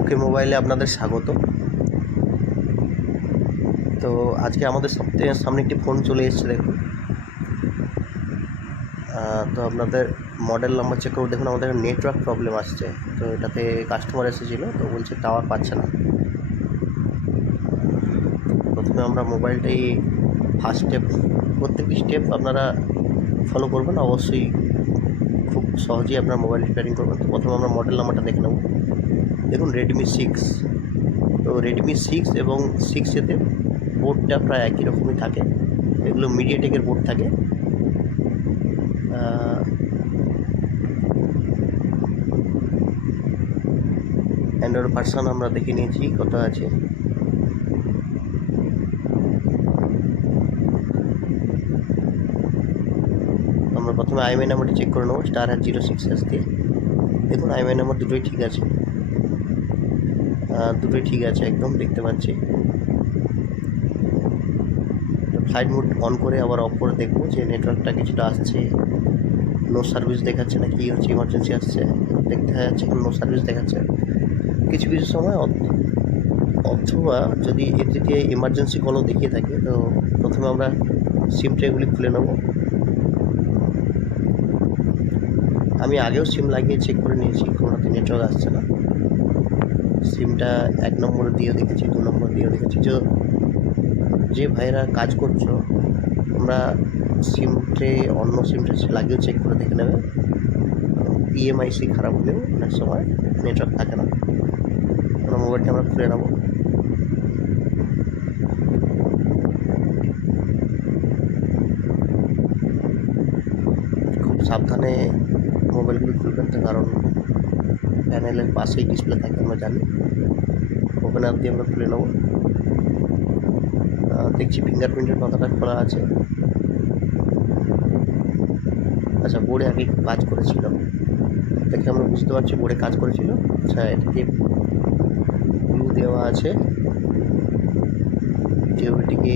ওকে মোবাইলে আপনাদের স্বাগত। তো আজকে আমাদের সামনে একটি ফোন চলে এসেছে, দেখুন। তো আপনাদের মডেল নাম্বার চেক করবো। দেখুন আমাদের নেটওয়ার্ক প্রবলেম আসছে, তো এটাতে কাস্টমার এসেছিলো, তো বলছে টাওয়ার পাচ্ছে না। প্রথমে আমরা মোবাইলটাই ফার্স্ট স্টেপ, প্রত্যেকটি স্টেপ আপনারা ফলো করবেন, অবশ্যই খুব সহজেই আপনার মোবাইল রিপেয়ারিং করবেন। তো প্রথমে আমরা মডেল নাম্বারটা দেখে নেব। দেখুন রেডমি 6। তো রেডমি 6 এবং 6 বোর্ডটা প্রায় একই রকমই থাকে, এগুলো মিডিয়াটেকের বোর্ড থাকে। অ্যান্ড্রয়েড ভার্সান আমরা দেখে নিয়েছি কত আছে। আমরা প্রথমে আইএমআই নাম্বারটি চেক করে নেবো, *06# দিয়ে। দেখুন আইএমআই নাম্বার দুটোই ঠিক আছে, একদম দেখতে পাচ্ছি। ফ্লাইট মোড অন করে আবার অফ করে দেখবো যে নেটওয়ার্কটা কিছুটা আসছে, নো সার্ভিস দেখাচ্ছে না কি হচ্ছে, ইমার্জেন্সি আসছে দেখতে যাচ্ছে, এখন নো সার্ভিস দেখাচ্ছে। কিছু কিছু সময় অথবা যদি এর দিকে ইমার্জেন্সি কলও দেখিয়ে থাকে, তো প্রথমে আমরা সিম ট্রেগুলি খুলে নেব। আমি আগেও সিম লাগিয়ে চেক করে নিয়েছি, কোনোটাতে নেটওয়ার্ক আসছে না। সিমটা 1 নম্বরে দিয়েও দেখেছি, 2 নম্বর দিয়েও দেখেছি। যে ভাইয়েরা কাজ করছো, আমরা সিম ট্রে অন্য সিম ট্রে লাগিয়েও চেক করে দেখে নেবে। ইএমআইসি খারাপ হলেও অনেক সময় নেটওয়ার্ক থাকে না। আমরা মোবাইলটা আমরা খুলে নেব। খুব সাবধানে মোবাইলগুলো খুলবেন, কারণ প্যানেলের পাশেই ডিসপ্লে থাকে, আমরা জানি। ওপেনার দিয়ে আমরা খুলে নেব। দেখছি ফিঙ্গারপ্রিন্টের পাতাটা খোলা আছে। আচ্ছা, বোর্ডে আগে কাজ করেছিল, দেখে আমরা বুঝতে পারছি বোর্ডে কাজ করেছিল। আচ্ছা, এটাকে গ্লু দেওয়া আছে, কেউ এটিকে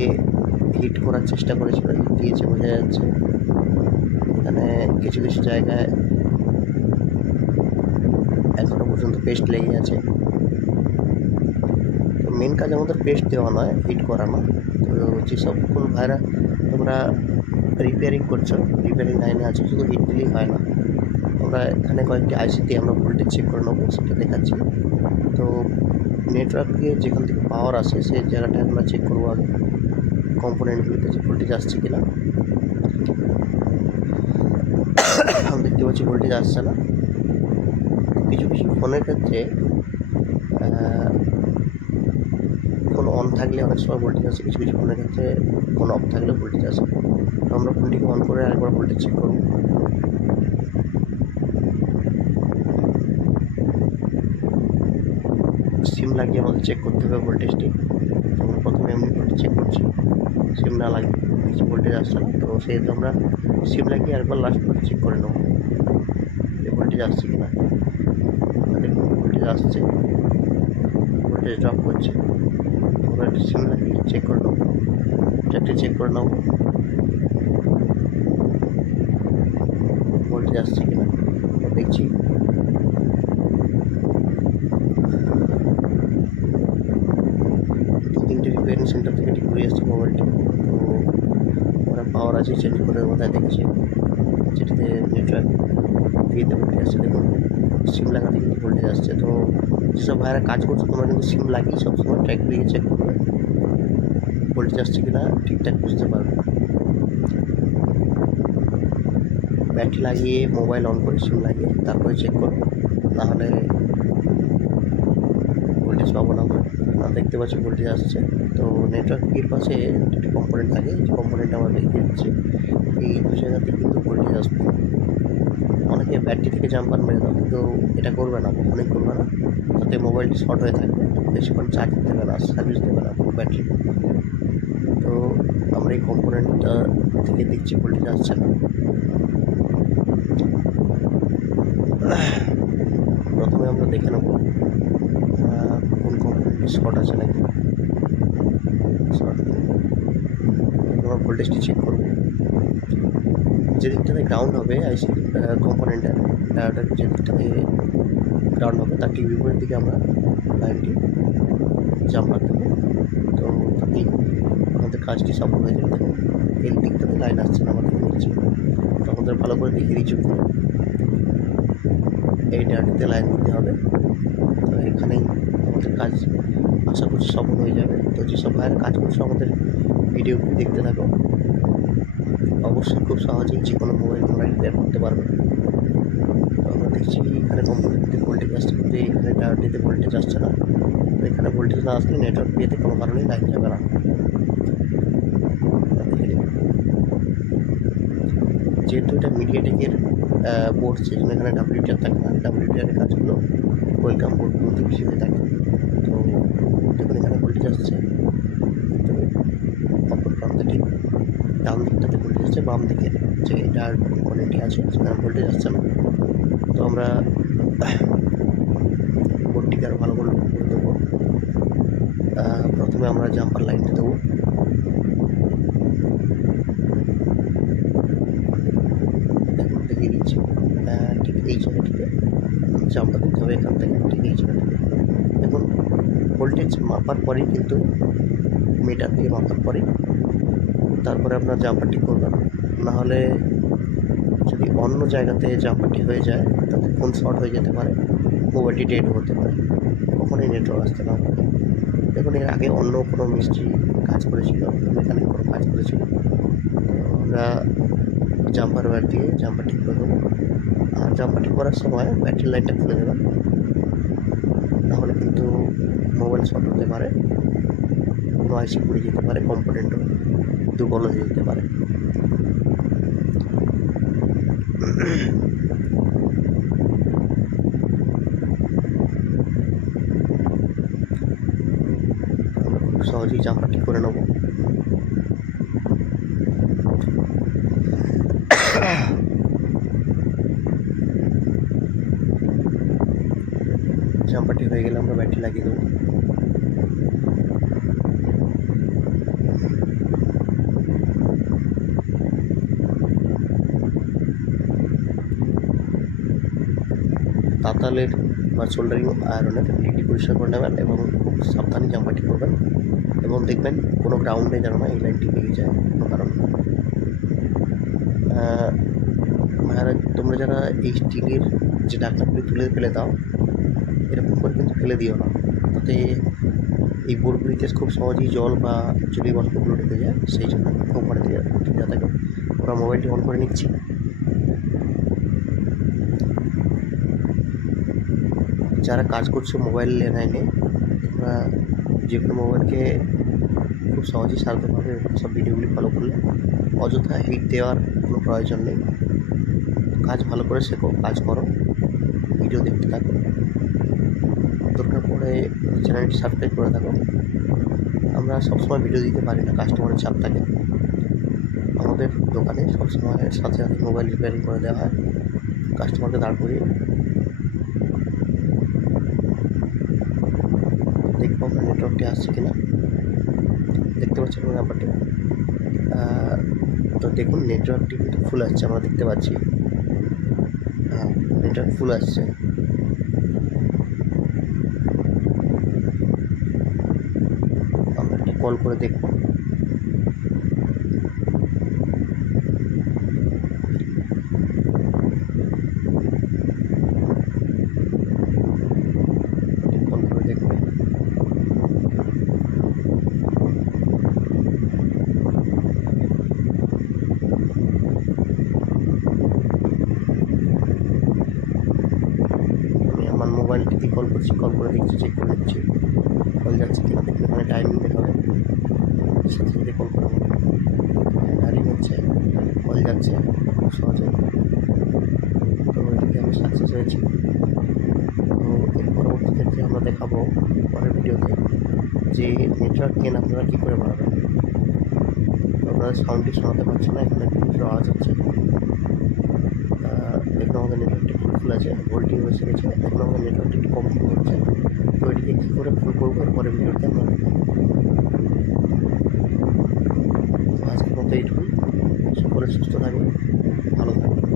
হিট করার চেষ্টা করেছিল, হিট দিয়েছে বোঝা যাচ্ছে। এখানে কিছু কিছু জায়গায় এখনও পর্যন্ত পেস্ট লেগে আছে। তো মেন কাজ আমাদের পেস্ট দেওয়া নয়, হিট করানো। তো যেসব কোনো ভাইরা তোমরা রিপেয়ারিং করছো, রিপেয়ারিং লাইনে আছো, শুধু হিট দিলেই হয় না। আমরা এখানে কয়েকটি আইসি দিয়ে আমরা ভোল্টেজ চেক করে নেবো, সেটা দেখাচ্ছি। তো নেটওয়ার্কে যেখান থেকে পাওয়ার আসে সেই জায়গাটায় আমরা চেক করবো আগে, কম্পোনেন্টগুলিতে যে ভোল্টেজ আসছে কিনা। আমি দেখতে পাচ্ছি ভোল্টেজ আসছে না। কিছু কিছু ফোনের ক্ষেত্রে ফোন অন থাকলে অনেক সময় ভোল্টেজ আসে, কিছু কিছু ফোনের ক্ষেত্রে ফোন অফ থাকলে ভোল্টেজ আসে। তো আমরা ফোনটিকে অন করে আরেকবার ভোল্টেজ চেক করব। সিম লাগিয়ে আমাদের চেক করতে হবে ভোল্টেজটি। তো আমরা প্রথমে এমনি ভোল্টেজ চেক করছি, সিম না লাগিয়ে কিছু ভোল্টেজ আসছে না। তো সেহেতু আমরা সিম লাগিয়ে আরেকবার লাস্ট করে চেক করে নেব যে ভোল্টেজ আসছে কিনা। দেখুন ভোল্টেজ আসছে, ভোল্টেজ ড্রপ করছে। আমরা একটু সিম লাগিয়ে চেক করে নেব, চারটে চেক করে নেব ভোল্টেজ আসছে কিনা। দেখছি তিনটে রিপেয়ারিং সেন্টার থেকে ঠিক ঘুরে আসছে মোবাইলটি। তো ওরা পাওয়ার আছে চেঞ্জ করে কোথায় দেখেছে, যেটাতে নেটওয়ার্ক ফ্রিতে ভোল্টেজ আসছে। দেখুন সিম লাগাতে কিন্তু ভোল্টেজ আসছে। তো যেসব ভাইরা কাজ করছে, তোমরা কিন্তু সিম লাগিয়ে সবসময় ট্র্যাক দিয়ে চেক করবে, ভোল্টেজ আসছে কিনা ঠিকঠাক বুঝতে পারবে। ব্যাটারি লাগিয়ে মোবাইল অন করে সিম লাগিয়ে তারপরে চেক করো, নাহলে ভোল্টেজ পাবো না আমরা। দেখতে পাচ্ছি ভোল্টেজ আসছে। তো নেটওয়ার্কের পাশে দুটি কম্পোনেন্ট থাকে, যে কম্পোনেন্ট আমরা দেখিয়ে দিচ্ছি, এই দু জায়গাতে কিন্তু ভোল্টেজ আসবে। অনেকে ব্যাটারি থেকে জাম্পার মেরে দাও, কিন্তু এটা করবে না, কখনোই করবে না, তাতে মোবাইলটি শর্ট হয়ে থাকবে, বেশিক্ষণ চার্জ দেবে না, সার্ভিস দেবে না ব্যাটারি। তো আমরা এই কম্পোনেন্টটা থেকে দেখছি ভোল্টেজ আসছে না। প্রথমে আমরা দেখে নেব কোন কম্পোনেন্টে শর্ট আছে নাকি। শর্ট আমরা ভোল্টেজটি চেক করব। যে দিকটাতে গ্রাউন্ড হবে আইসি কম্পোনেন্টের, ডায়োডের যে দিকটাতে গ্রাউন্ড হবে, তার ঠিক বিপরীত দিকে আমরা লাইনটি জাম্পার দেবো। তো তাতেই আমাদের কাজটি সফল হয়ে যাবে। দেখুন এই দিকটাতে লাইন আসছে না, আমাদের নিচ্ছে। তো আমাদের ভালো করে দেখিয়ে দিচ্ছি, এই ডাটিতে লাইন দিতে হবে। তো এখানেই আমাদের কাজ আশা করছি সফল হয়ে যাবে। তো যেসব ভাইয়েরা কাজ করছে আমাদের ভিডিওগুলি দেখতে থাকো, অবশ্যই খুব সহজেই যে কোনো মোবাইল তোমরা রিপেয়ার করতে পারবে। তো আমরা দেখছি এখানে কম্পিউটারটিতে ভোল্টেজ আসছে, কিন্তু এখানে ডায়োডটিতে ভোল্টেজ আসছে না। তো এখানে ভোল্টেজ না আসলে নেটওয়ার্ক বিয়েতে কোনো কারণেই লাইন যাবে না। যেহেতু এটা মিডিয়াটেকের বোর্ড, সেই জন্য এখানে ডাব্লিউটিআর থাকে না। ডাব্লিউটিআরের কাজগুলো ওয়েলকাম বোর্ডগুলোতে বেশি হয়ে থাকে। তো দেখুন এখানে ভোল্টেজ আসছে, কিন্তু অপর প্রান্তে ঠিক ডান দিকটাতে ভোল্টেজ আসছে, বাম দিকের যে ডায়োড কম্পোনেন্টটি আছে সেখানে ভোল্টেজ আসছে না। তো আমরা বোর্ডটিকে আরও ভালো করে দেবো। প্রথমে আমরা জাম্পার লাইনটা দেবো। এখন দেখিয়ে দিচ্ছি ঠিক এই জায়গাটিতে জাম্পার দিতে হবে, এখান থেকে ঠিক এই জায়গাটিতে। দেখুন ভোল্টেজ মাপার পরেই কিন্তু মিটার দিয়ে মাপার পরেই তারপরে আপনার জাম্পারটি করবেন। নাহলে যদি অন্য জায়গাতে জাম্পারটি হয়ে যায় তাতে ফোন শর্ট হয়ে যেতে পারে, মোবাইলটি ডেড হতে পারে, কখনোই নেটওয়ার্ক আসতে না পারে। দেখুন এর আগে অন্য কোনো মিস্ত্রি কাজ করেছিল, মেকানিক কোনো কাজ করেছিল। তো আমরা জাম্পার ওয়্যার দিয়ে জাম্পারটি করে দেবো। আর জাম্পারটি করার সময় ব্যাটারি লাইনটা খুলে দেবেন, নাহলে কিন্তু মোবাইল শর্ট হতে পারে, কোনো আইসি পুড়ে যেতে পারে, কম্পোনেন্টও দুর্বল হয়ে যেতে পারে। আমরা খুব সহজেই জাম্পারটি করে নেব। জাম্পারটি হয়ে গেলে আমরা ব্যাটারি লাগিয়ে দেবো। তাতালের বা সোল্ডারিং আয়রনের লিডটি পরিষ্কার করে নেবেন এবং খুব সাবধানে জাম্পারটি করবেন, এবং দেখবেন কোনো গ্রাউন্ডে যেন না এই লাইনটি লেগে যায় কোনো কারণে। ভাইয়ারা তোমরা যারা এই স্টিলের যে ঢাকনাগুলি তুলে ফেলে দাও, এরকম করে কিন্তু ফেলে দিও না, তাতে এই বোর্ডগুলিতে খুব সহজেই জল বা জলীয় বাষ্পগুলো ঢুকে যায়। সেই জন্য কোম্পানি থেকে দেওয়া থাকে। আমরা মোবাইলটি অন করে নিচ্ছি। যারা কাজ করছো মোবাইল ল্যান্ডলাইনে, তোমরা যে কোনো মোবাইলকে খুব সহজেই সারাতে পারবে সব ভিডিওগুলি ফলো করলে। অযথা হিট দেওয়ার কোনো প্রয়োজন নেই। কাজ ভালো করে শেখো, কাজ করো, ভিডিও দেখতে থাকো, দরকার পড়ে চ্যানেলটি সাবস্ক্রাইব করে থাকো। আমরা সবসময় ভিডিও দিতে পারি না, কাস্টমারের চাপ থাকে। আমাদের দোকানে সবসময় সাথে সাথে মোবাইল রিপেয়ারিং করে দেওয়া হয়, কাস্টমারকে দাঁড় করিয়ে। দেখবো আমরা নেটওয়ার্কটি আসছে কিনা। দেখতে পাচ্ছি আপনার নাম্বারটি। তো দেখুন নেটওয়ার্কটি কিন্তু ফুল আসছে, আমরা দেখতে পাচ্ছি। হ্যাঁ, নেটওয়ার্ক ফুল আসছে। আমরা একটু কল করে দেখবো। কল করে দেখবো। আমার মোবাইলটিতে কল করছি, কল করে দেখছি, চেক করে দেখছি কল যাচ্ছে কিনা। দেখলে এখানে টাইমিং দেখাবে, সাথে সাথে কল করবো। গাড়ি হচ্ছে, কল যাচ্ছে খুব সহজে। তো এটিতে আমি সাকসেস হয়েছি। তো এর পরবর্তী ক্ষেত্রে আমরা দেখাবো পরের ভিডিওতে যে নেটওয়ার্ক গেন আপনারা কী করে বাড়াবেন। আপনারা সাউন্ডটি শোনাতে পারছেন না, এখানে কিছু আওয়াজ হচ্ছে। দেখুন আমাদের নেটওয়ার্কটি ফুল আছে, ভোল্টেজ এসে গেছে। এখন আমাদের নেটওয়ার্কটি একটু কম হচ্ছে। তো এটিকে কী করে ফুল করবো এর পরের ভিডিওতে আমরা দেখাবো। তো আজকের মতো এইটুকুই। সকলে সুস্থ থাকবেন, ভালো থাকবেন।